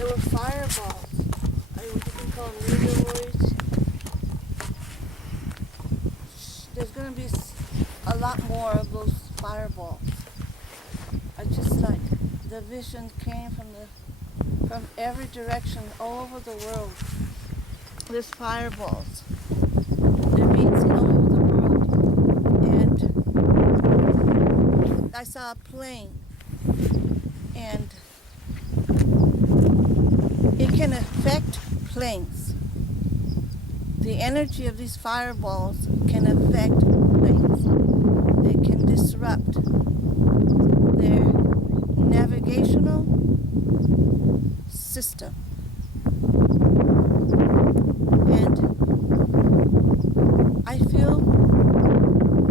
There were fireballs. You can call them meteoroids. There's going to be a lot more of those fireballs. I just like the vision came from every direction all over the world. There's fireballs. They're being seen all over the world. And I saw a plane, and it can affect planes. The energy of these fireballs can affect planes. They can disrupt their navigational system. And I feel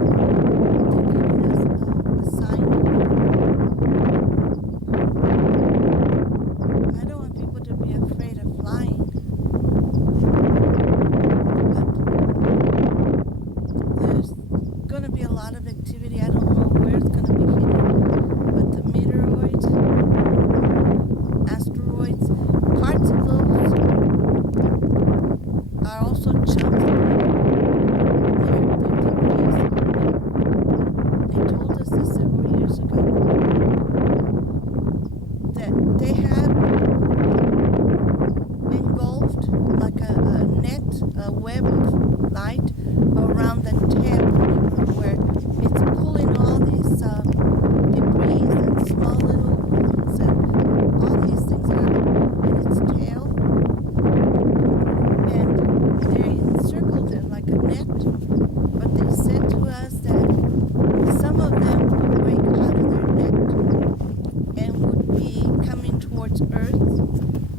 they're giving us a sign. I don't want people to be afraid of flying. But there's going to be a lot of activity. I don't know where it's going to be hitting. But the meteoroids, asteroids, parts of those are also chunks. They're debris. They told us this several years ago that they had engulfed like a net, a web of light around the tail, where it's pulling all these debris and small little moons and all these things out in its tail. And they encircled it like a net. But they said to us that some of them would break out of their net and would be coming towards Earth.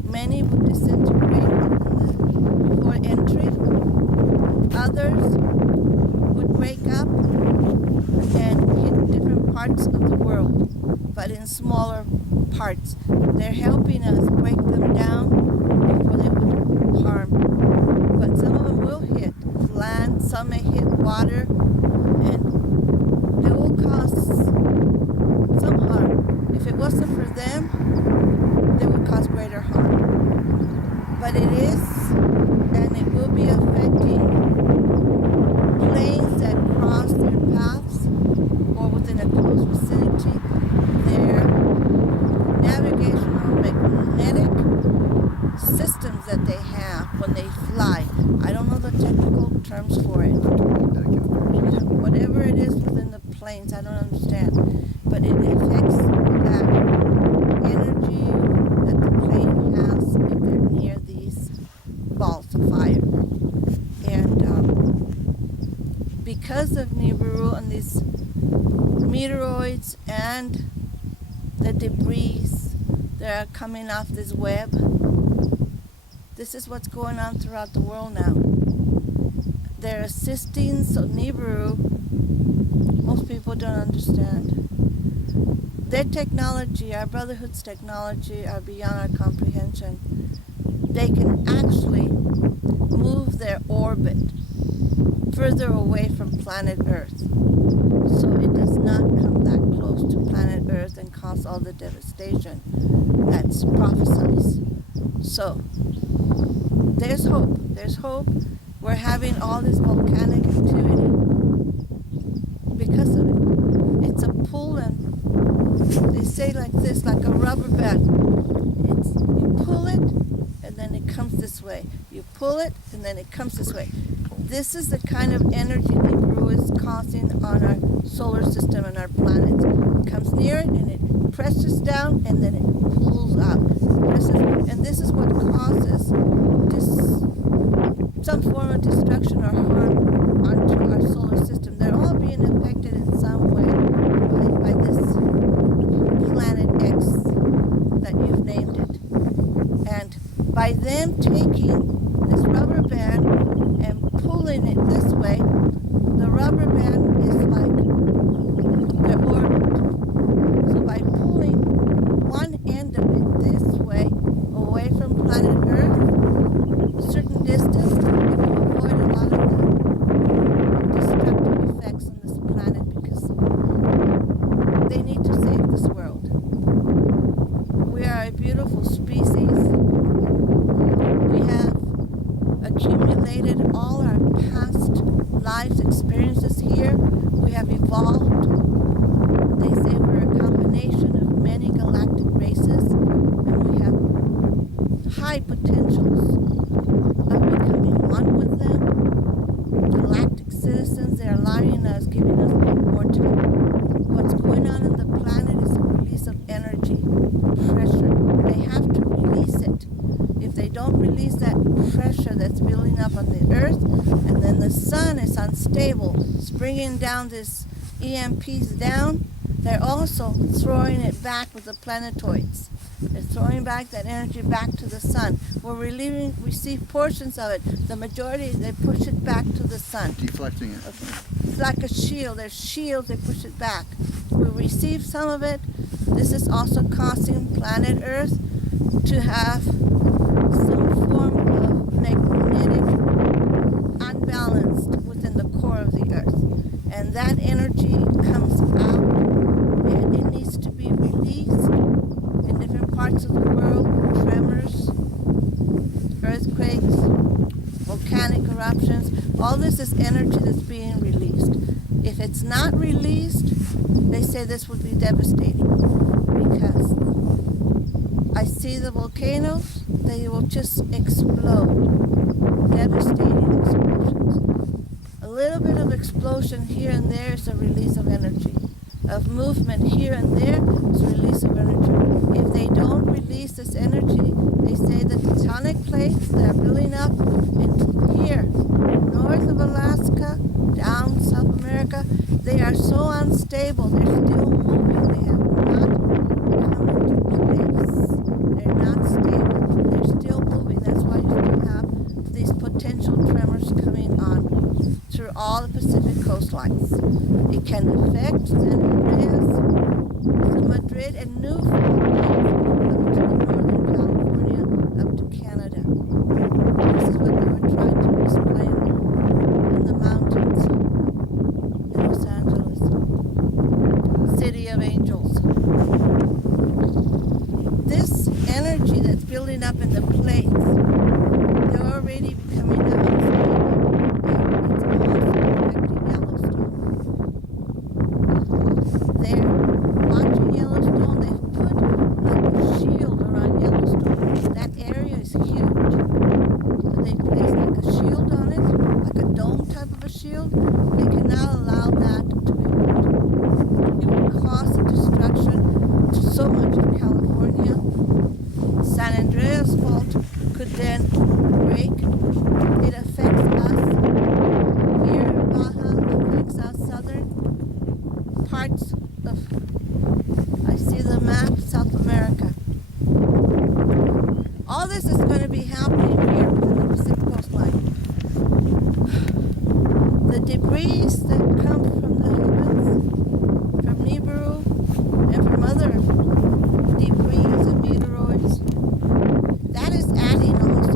Many would disintegrate before entry. Others would break up and hit different parts of the world, but in smaller parts. They're helping us break them down before they would harm. But some of them will hit land, some may hit water, and they will cause some harm. If it wasn't for them, they would cause greater harm. But it is, and it will be affecting planes that cross their paths or within a close vicinity. Their navigational magnetic systems that they have when they fly. I don't know the technical terms for it. Whatever it is within the planes, I don't understand. But it affects that energy that the plane has if they're near these balls of fire. And because of Nibiru and these meteoroids and the debris that are coming off this web, this is what's going on throughout the world now. They're assisting, so Nibiru, most people don't understand. Their technology, our Brotherhood's technology, are beyond our comprehension. They can actually move their orbit further away from planet Earth, so it does not come that close to planet Earth and cause all the devastation that's prophesied. So there's hope. There's hope. We're having all this volcanic activity because of it. It's a pull, and they say like this, like a rubber band. You pull it, and then it comes this way. You pull it, and then it comes this way. This is the kind of energy Nibiru is causing on our solar system and our planets. It comes near it, and it presses down, and then it pulls up. And this is what causes some form of destruction or harm onto our solar system. They're all being affected in some way by this planet X that you've named it. And by them taking this rubber band and pulling it this way, the rubber band is like their orbit. So by pulling one end of it this way, away from planet Earth, a certain distance, it will avoid a lot of the destructive effects on this planet, because they need to save this world. We are a beautiful species. high potentials of becoming one with them. Galactic citizens, they're allowing us, giving us more time. What's going on in the planet is a release of energy, pressure. They have to release it. If they don't release that pressure that's building up on the Earth, and then the sun is unstable, it's bringing down this EMPs down, they're also throwing it back with the planetoids. They're throwing back that energy back to the sun. We'll receive portions of it. The majority, they push it back to the sun. Deflecting it. It's like a shield. There's shields, they push it back. We receive some of it. This is also causing planet Earth to have some form of magnetic unbalanced within the core of the Earth. And that energy comes out, and it needs to be released in different parts of the world. Tremors, earthquakes, volcanic eruptions. All this is energy that's being released. If it's not released, they say this would be devastating, because I see the volcanoes, they will just explode. Devastating explosions. A little bit of explosion here and there is a release of energy. Of movement here and there is a release of energy. If they don't release this energy, they say the tectonic plates that are building up in here, north of Alaska, down South America, they are so unstable, they're still moving. They have not come into place. They're not stable. They're still moving. That's why you still have these potential tremors coming on through all the Pacific coastlines. It can affect San Andreas, to Madrid, and Newfoundland, up to northern California, up to Canada. This is what they were trying to explain in the mountains in Los Angeles, City of Angels. This energy that's building up in the plates, they're already becoming unstable, and it's also affecting Yellowstone. They're watching Yellowstone. They've put like a shield around Yellowstone. That area is huge. So they place like a shield on it, like a dome type of a shield. They cannot allow that to be moved. It will cause the destruction to so much of California. San Andreas fault could then break. It affects us here in Baja, affects us southern parts of, I see the map, South America. All this is going to be happening here within the Pacific coastline. The debris that come from the heavens, from Nibiru, and from other debris and meteoroids, that is adding also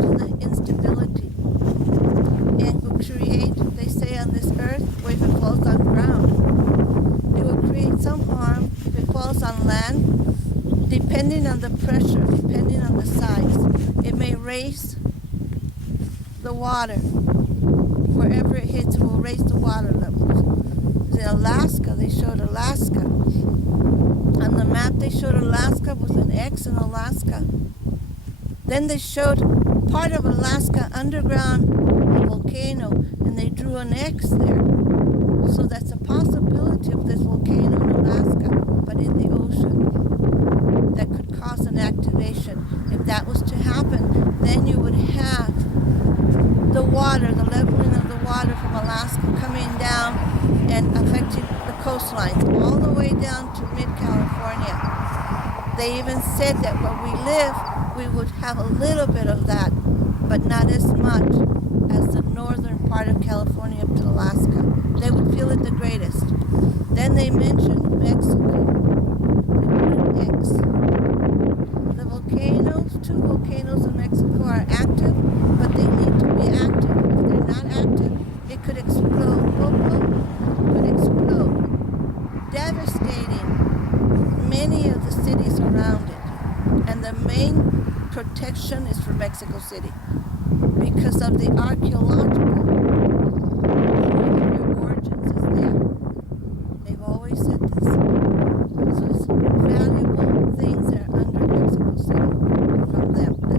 to the instability and will create, they say on this earth, if it falls on ground, it will create some harm if it falls on land, depending on the pressure, depending on the size. It may raise the water. Wherever it hits, it will raise the water levels. In Alaska, they showed Alaska. On the map, they showed Alaska with an X in Alaska. Then they showed part of Alaska underground, a volcano, and they drew an X there. So that's a possibility of this volcano in Alaska, but in the ocean, that could cause an activation. If that was to happen, then you would have the water, the leveling of the water from Alaska coming down and affecting the coastlines all the way down to mid-California. They even said that where we live, we would have a little bit of that, but not as much as the northern part of California up to Alaska. They would feel it the greatest. Then they mentioned Mexico. They put an X. The volcanoes, 2 volcanoes in Mexico are active, but they need to be active. If they're not active, it could explode. It could explode, devastating many of the cities around it. And the main protection is for Mexico City because of the archaeological origins is there. They've always said this. So it's valuable things that are under Mexico City from them.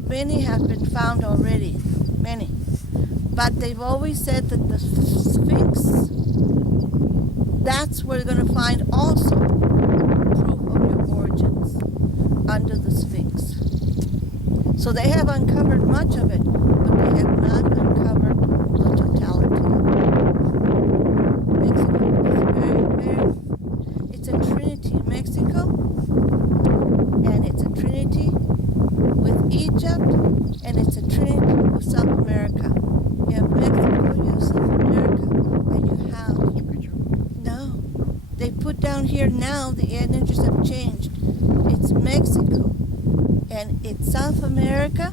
many have been found already, many. But they've always said that the Sphinx, that's where they're going to find also proof of your origins, under the Sphinx. So they have uncovered much of it, but they have not uncovered the totality of it. Mexico is very, it's a trinity in Mexico, and it's a trinity with Egypt, and it's a trinity with South America. You have Mexico, you have South America, and you have... No. They put down here now, the energies have changed. It's Mexico, and it's South America,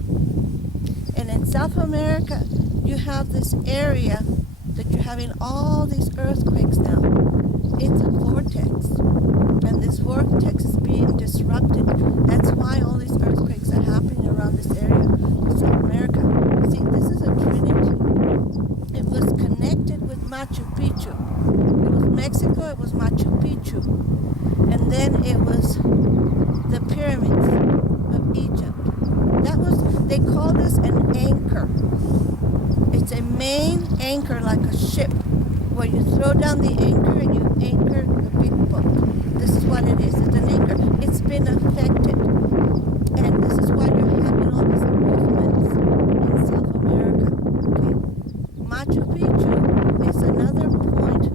and in South America, you have this area that you're having all these earthquakes now. It's a vortex, and this vortex is being disrupted. That's why all these earthquakes are happening around this area of South America. See, this is a trinity. It was connected with Machu Picchu. It was Mexico, it was Machu Picchu. And then it was the pyramids of Egypt. That was, they call this an anchor. It's a main anchor like a ship, where you throw down the anchor and you anchor the big boat. This is what it is. It's an anchor. It's been affected. And this is why you're having all these movements in South America. Okay? Machu Picchu is another point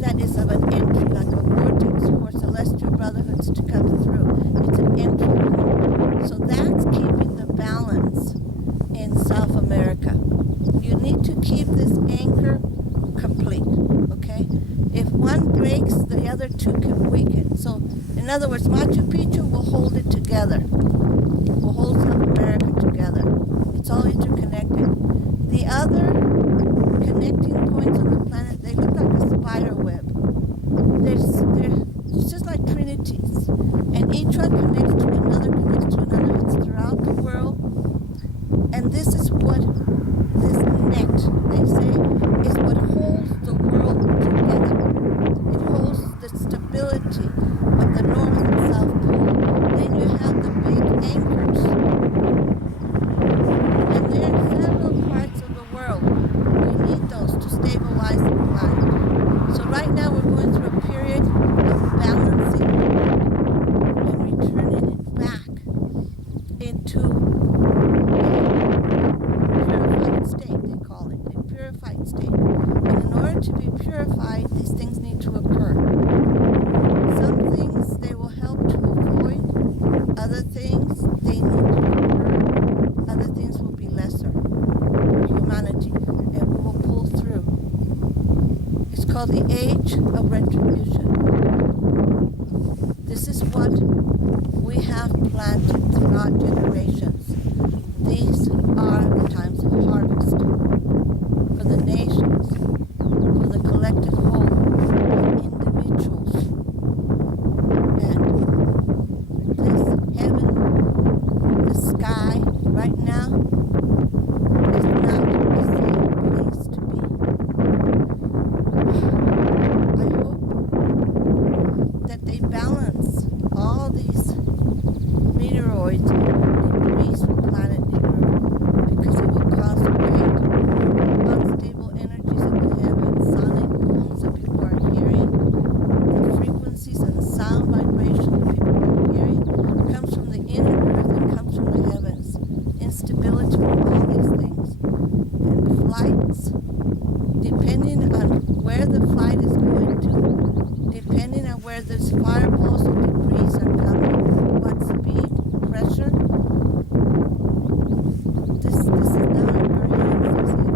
that is of an entry, like a vortex for celestial brotherhoods to come through. It's an entry point. So that's keeping the balance in South America. You need to keep this anchor complete, okay? If one breaks, the other two can weaken. So, in other words, Machu Picchu will hold it together. Will hold South America together. It's all interconnected. The other connecting points on the planet, they look like a spider web. It's just like trinities. And each one connects to another, connects to another. It's throughout the world. And this is what this net, they say, is what holds the world together. It holds the stability of the North and South Pole. Then you have the big anchors. And there are several parts of the world. We need those to stabilize the planet. So right now we're going through a period of balancing and returning it back into state, they call it, a purified state. And in order to be purified, these things need to occur. Some things they will help to avoid, other things they need to occur, other things will be lesser for humanity, and we will pull through. It's called the age of retribution. This is what we have planted throughout generations. These are the times of harvest for the nations, for the collective whole, for individuals. And this heaven, the sky, right now, is not a safe place to be. I hope that they balance all these meteoroids and debris from planet Nibiru, because it will cause great unstable energies in the heavens, sonic booms that people are hearing, the frequencies and sound vibration that people are hearing comes from the inner earth and comes from the heavens. Instability from all these things. And flights, depending on where the flight is going to, depending on where those fireballs and debris are coming, what speed, pressure, this is now in your hands, is it?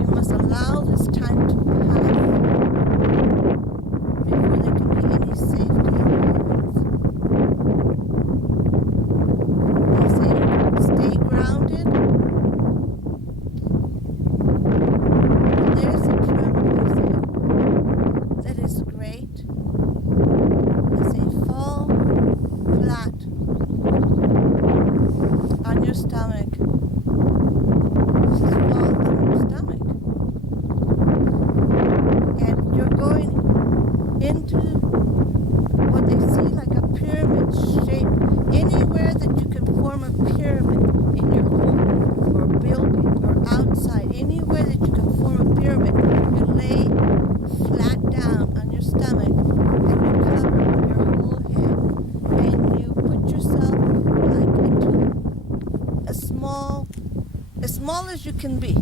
You must allow this time to pass before there can be any safety in the heavens. They say, stay grounded. There's a tremor, they say, that is great. They say, fall flat on your stomach. Just fall on your stomach. And you're going into what they see like a pyramid shape. Anywhere that you can form a pyramid in your home or building or outside, anywhere that you can form a pyramid, you lay flat down on your stomach and you cover your whole head and you put yourself like into as small as you can be,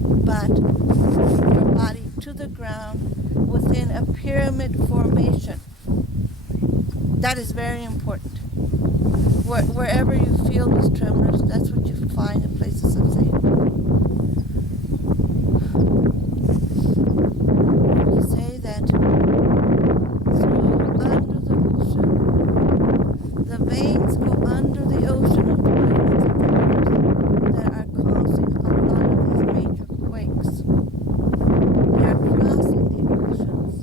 but your body to the ground within a pyramid formation. That is very important. Wherever you feel these tremors, that's what you find in places of safety. You say that through under the ocean, the veins go under the ocean of the movements of the earth that are causing a lot of these major quakes. They are crossing the oceans,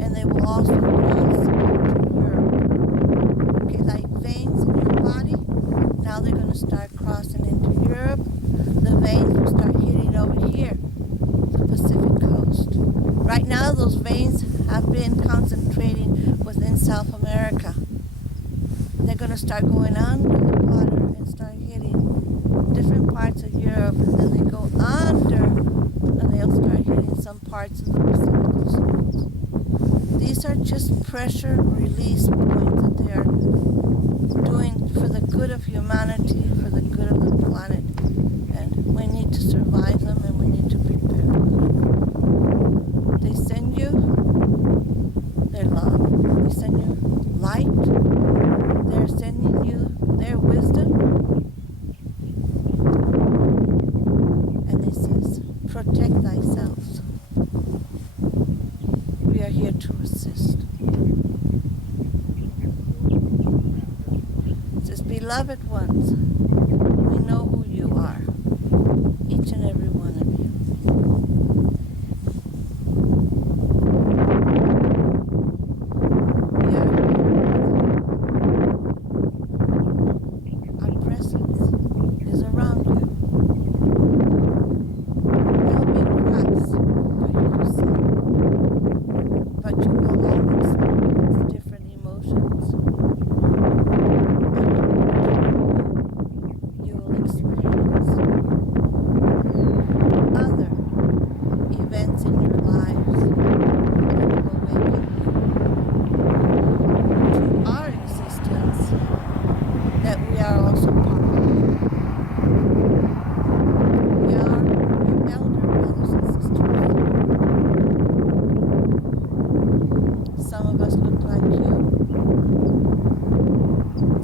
and they will also cross Europe. Okay, like veins in your body, now they're going to start crossing into Europe. The veins will start hitting over here, the Pacific coast. Right now, those veins have been concentrating within South America. They're going to start going under the water and start hitting different parts of Europe, and then they go under, and they'll start hitting some parts of the Pacific Ocean. These are just pressure release points that they are doing for the good of humanity, for the good of the planet, and we need to survive them and we need to prepare them. They send you their love, they send you light, they're sending you their wisdom, and it says, protect thyself. We are here to assist. It says, beloved ones, we know who you are, each and every one of you. We are here. Our presence is around you. There'll be Christ for you to see, but you will all experience different emotions. You will experience other events in your lives that will awaken you to our existence that we are also part of. We are your elder brothers and sisters. Some of us look like you.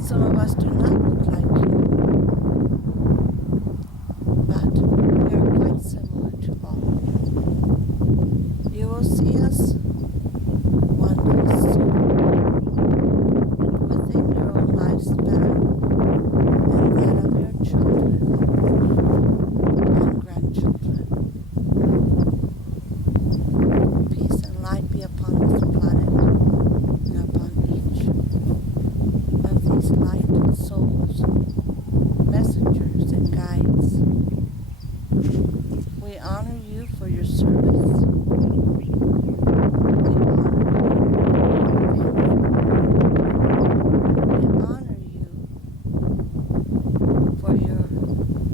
Some of us do not look like you. But we are quite similar to all. You will see us one day soon, within your own lifespan and that of your children and grandchildren. Peace and light be upon this planet and upon each of these light souls, messengers and guides. We honor you for your service. We honor you for your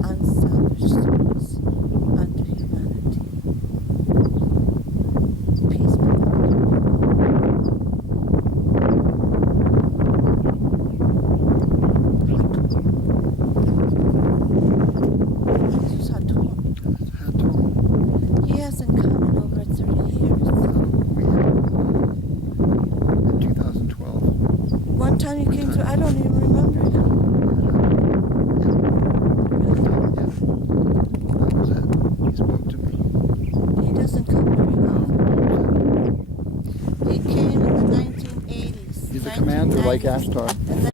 unselfish service unto humanity. Peace be upon you. This is Haton. He hasn't come in over 30 years. In 2012. One time he came through, I don't even remember him. Yeah. That was it. He spoke to me. He doesn't come very often. He came in the 1980s. He's a commander like Ashtar.